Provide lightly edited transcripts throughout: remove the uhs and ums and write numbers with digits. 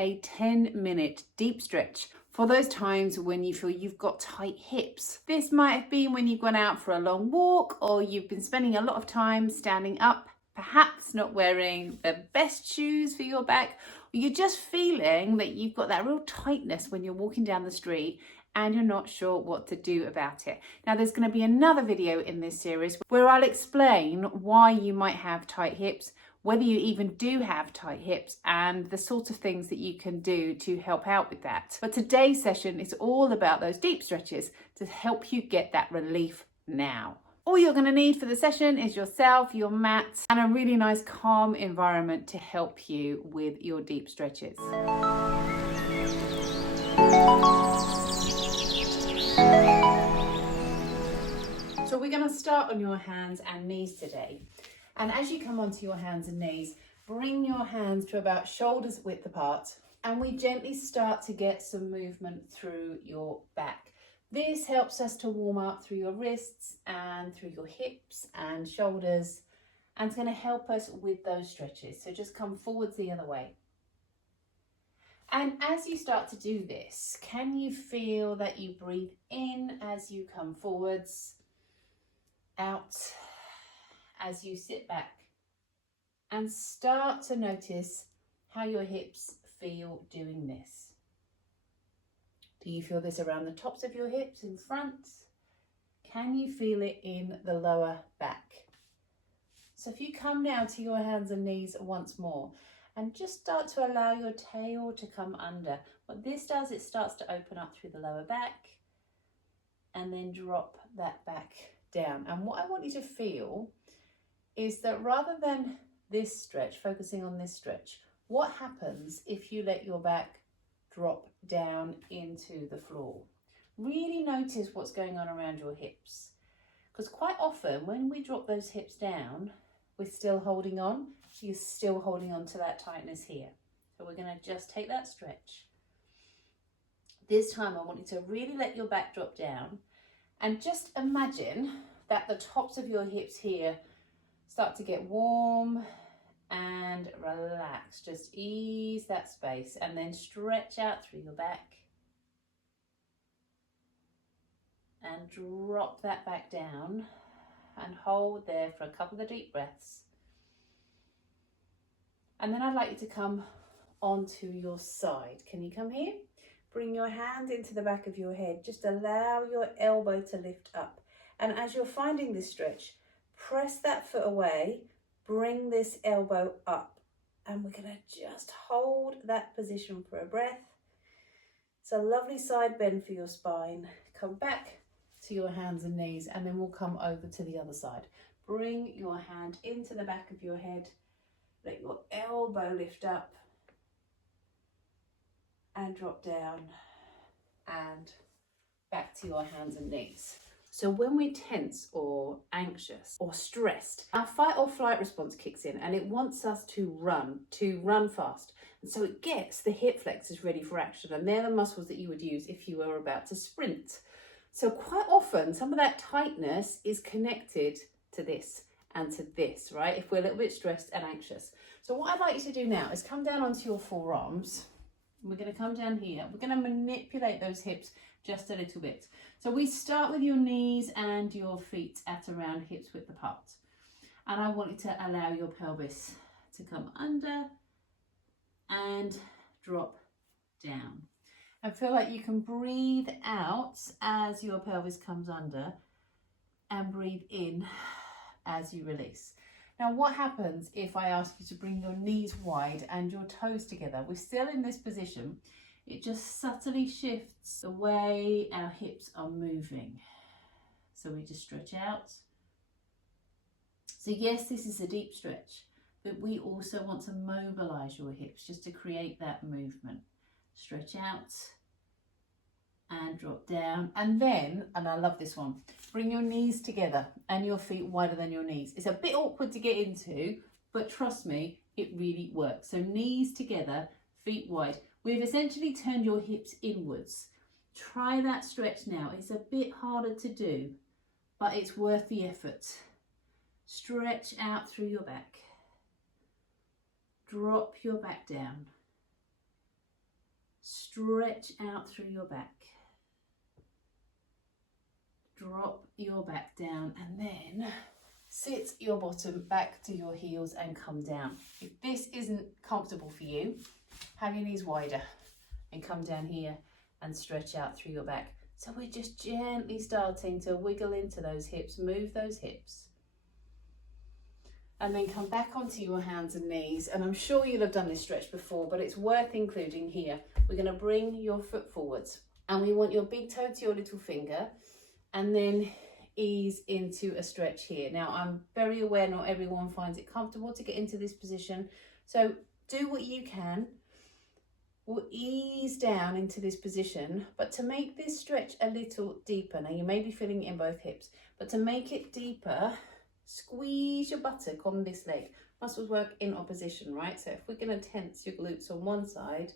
a 10-minute deep stretch for those times when you feel you've got tight hips. This might have been when you've gone out for a long walk, or you've been spending a lot of time standing up, perhaps not wearing the best shoes for your back, or you're just feeling that you've got that real tightness when you're walking down the street and you're not sure what to do about it. Now, there's going to be another video in this series where I'll explain why you might have tight hips, whether you even do have tight hips, and the sort of things that you can do to help out with that. But today's session is all about those deep stretches to help you get that relief now. All you're going to need for the session is yourself, your mat, and a really nice calm environment to help you with your deep stretches. So we're going to start on your hands and knees today. And as you come onto your hands and knees, bring your hands to about shoulders width apart, and we gently start to get some movement through your back. This helps us to warm up through your wrists and through your hips and shoulders, and it's going to help us with those stretches. So just come forwards the other way. And as you start to do this, can you feel that you breathe in as you come forwards, out as you sit back, and start to notice how your hips feel doing this? Do you feel this around the tops of your hips in front? Can you feel it in the lower back? So if you come now to your hands and knees once more, and just start to allow your tail to come under. What this does, it starts to open up through the lower back and then drop that back down. And what I want you to feel is that rather than this stretch, focusing on this stretch, what happens if you let your back drop down into the floor? Really notice what's going on around your hips, because quite often when we drop those hips down, we're still holding on. You're still holding on to that tightness here. So we're going to just take that stretch. This time I want you to really let your back drop down, and just imagine that the tops of your hips here start to get warm and relax. Just ease that space and then stretch out through your back and drop that back down and hold there for a couple of deep breaths. And then I'd like you to come onto your side. Can you come here? Bring your hand into the back of your head. Just allow your elbow to lift up. And as you're finding this stretch, press that foot away, bring this elbow up. And we're going to just hold that position for a breath. It's a lovely side bend for your spine. Come back to your hands and knees, and then we'll come over to the other side. Bring your hand into the back of your head. Let your elbow lift up and drop down and back to your hands and knees. So when we're tense or anxious or stressed, our fight or flight response kicks in, and it wants us to run fast. And so it gets the hip flexors ready for action, and they're the muscles that you would use if you were about to sprint. So quite often some of that tightness is connected to this and to this, right? If we're a little bit stressed and anxious. So what I'd like you to do now is come down onto your forearms. We're going to come down here. We're going to manipulate those hips just a little bit. So we start with your knees and your feet at around hips width apart. And I want you to allow your pelvis to come under and drop down. And feel like you can breathe out as your pelvis comes under and breathe in as you release. Now, what happens if I ask you to bring your knees wide and your toes together? We're still in this position. It just subtly shifts the way our hips are moving. So we just stretch out. So yes, this is a deep stretch, but we also want to mobilize your hips just to create that movement. Stretch out and drop down. And then, and I love this one, bring your knees together and your feet wider than your knees. It's a bit awkward to get into, but trust me, it really works. So knees together, feet wide. We've essentially turned your hips inwards. Try that stretch now. It's a bit harder to do, but it's worth the effort. Stretch out through your back. Drop your back down. stretch out through your back. Drop your back down and then sit your bottom back to your heels and come down. If this isn't comfortable for you, have your knees wider and come down here and stretch out through your back. So we're just gently starting to wiggle into those hips, move those hips. And then come back onto your hands and knees. And I'm sure you'll have done this stretch before, but it's worth including here. We're going to bring your foot forwards and we want your big toe to your little finger and then ease into a stretch here. Now, I'm very aware not everyone finds it comfortable to get into this position. So do what you can. We'll ease down into this position, but to make this stretch a little deeper, now you may be feeling it in both hips, but to make it deeper, squeeze your buttock on this leg. Muscles work in opposition, right? So if we're going to tense your glutes on one side,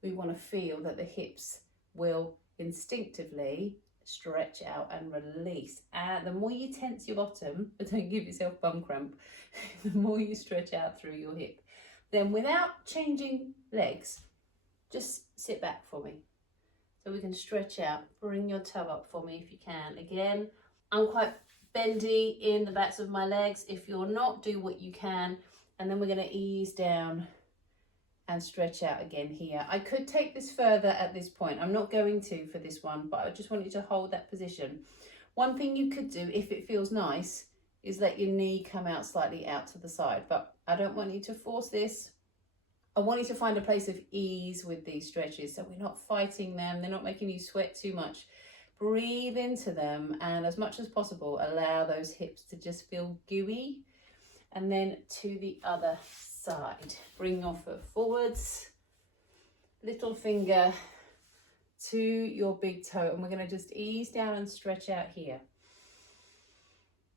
we want to feel that the hips will instinctively stretch out and release. And the more you tense your bottom, but don't give yourself bum cramp, the more you stretch out through your hip. Then without changing legs, just sit back for me. So we can stretch out. Bring your toe up for me if you can. Again, I'm quite bendy in the backs of my legs. If you're not, do what you can. And then we're going to ease down and stretch out again here. I could take this further at this point. I'm not going to for this one, but I just want you to hold that position. One thing you could do, if it feels nice, is let your knee come out slightly out to the side. But I don't want you to force this. I want you to find a place of ease with these stretches, so we're not fighting them, they're not making you sweat too much. Breathe into them, and as much as possible, allow those hips to just feel gooey. And then to the other side. Bring your foot forwards, little finger to your big toe, and we're going to just ease down and stretch out here.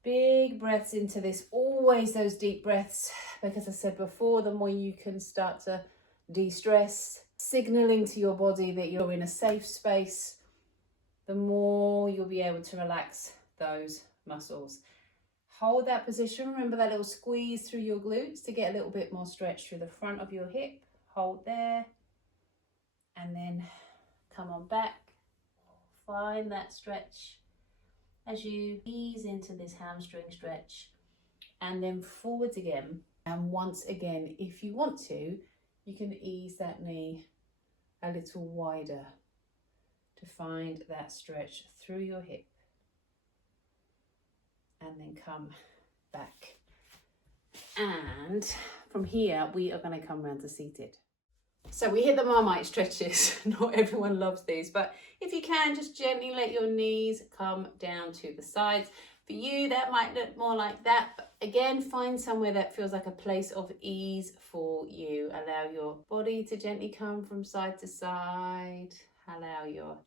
Big breaths into this, always those deep breaths, because I said before, the more you can start to de-stress, signaling to your body that you're in a safe space, the more you'll be able to relax those muscles. Hold that position, remember that little squeeze through your glutes to get a little bit more stretch through the front of your hip. Hold there, and then come on back, find that stretch as you ease into this hamstring stretch, and then forwards again. And once again, if you want to, you can ease that knee a little wider to find that stretch through your hip, and then come back. And from here, we are going to come round to seated. So we hit the Marmite stretches. Not everyone loves these, but if you can, just gently let your knees come down to the sides. For you, that might look more like that. But again, find somewhere that feels like a place of ease for you. Allow your body to gently come from side to side. Allow your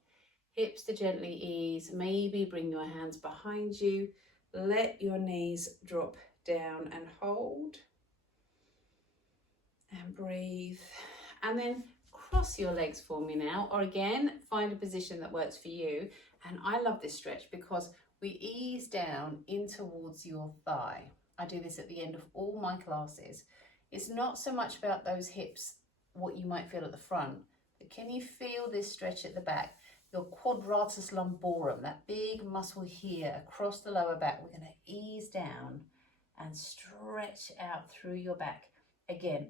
hips to gently ease. Maybe bring your hands behind you. Let your knees drop down and hold. And breathe. And then cross your legs for me now, or again, find a position that works for you. And I love this stretch because we ease down in towards your thigh. I do this at the end of all my classes. It's not so much about those hips, what you might feel at the front, but can you feel this stretch at the back? Your quadratus lumborum, that big muscle here across the lower back. We're going to ease down and stretch out through your back. Again,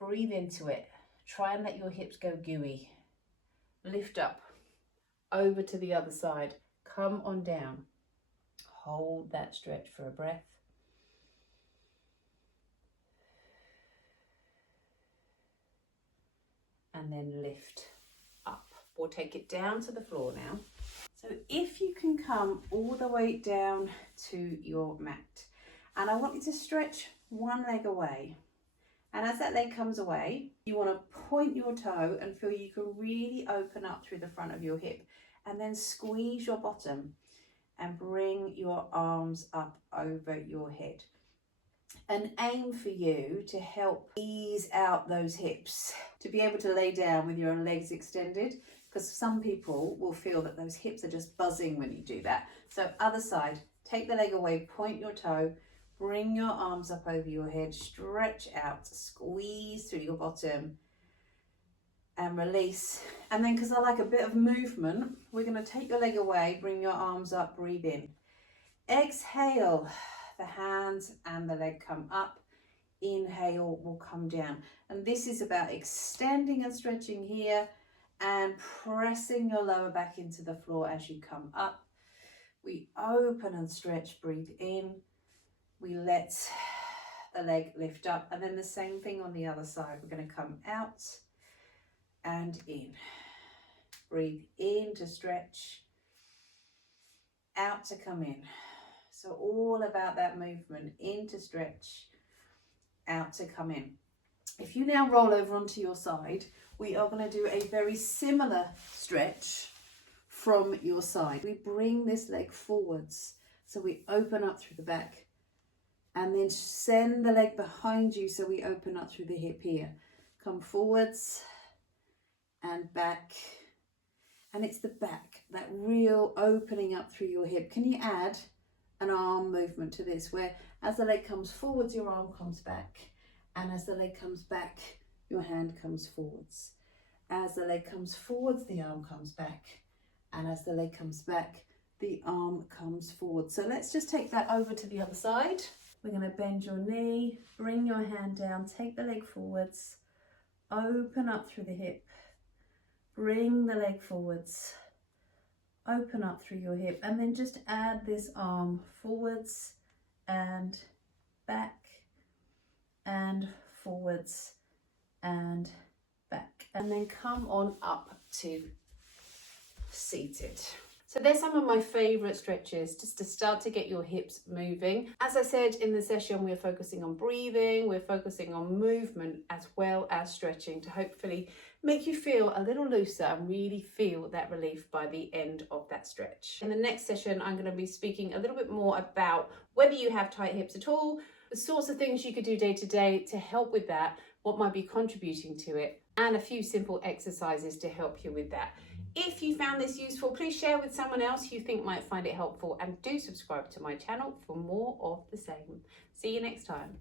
breathe into it. Try and let your hips go gooey. Lift up, over to the other side. Come on down. Hold that stretch for a breath. And then lift up. We'll take it down to the floor now. So if you can come all the way down to your mat, and I want you to stretch one leg away. And as that leg comes away, you want to point your toe and feel you can really open up through the front of your hip, and then squeeze your bottom and bring your arms up over your head. An aim for you to help ease out those hips, to be able to lay down with your legs extended, because some people will feel that those hips are just buzzing when you do that. So other side, take the leg away, point your toe, bring your arms up over your head, stretch out, squeeze through your bottom and release And then, because I like a bit of movement, we're going to take your leg away, bring your arms up, breathe in. Exhale, the hands and the leg come up. Inhale will come down. And this is about extending and stretching here and pressing your lower back into the floor as you come up. We open and stretch, breathe in. We let the leg lift up, and then the same thing on the other side. We're going to come out and in. Breathe in to stretch, out to come in. So all about that movement, in to stretch, out to come in. If you now roll over onto your side, we are going to do a very similar stretch from your side. We bring this leg forwards, so we open up through the back, and then send the leg behind you, so we open up through the hip here. Come forwards and back, and it's the back, that real opening up through your hip. Can you add an arm movement to this, where as the leg comes forwards, your arm comes back, and as the leg comes back, your hand comes forwards. As the leg comes forwards, the arm comes back, and as the leg comes back, the arm comes forward. So let's just take that over to the other side. We're going to bend your knee, bring your hand down, take the leg forwards, open up through the hip, bring the leg forwards, open up through your hip, and then just add this arm forwards and back and forwards and back, and then come on up to seated. So there's some of my favorite stretches just to start to get your hips moving. As I said in the session, we're focusing on breathing, we're focusing on movement as well as stretching to hopefully make you feel a little looser and really feel that relief by the end of that stretch. In the next session, I'm going to be speaking a little bit more about whether you have tight hips at all, the sorts of things you could do day to day to help with that, what might be contributing to it, and a few simple exercises to help you with that. If you found this useful, please share with someone else you think might find it helpful, and do subscribe to my channel for more of the same. See you next time.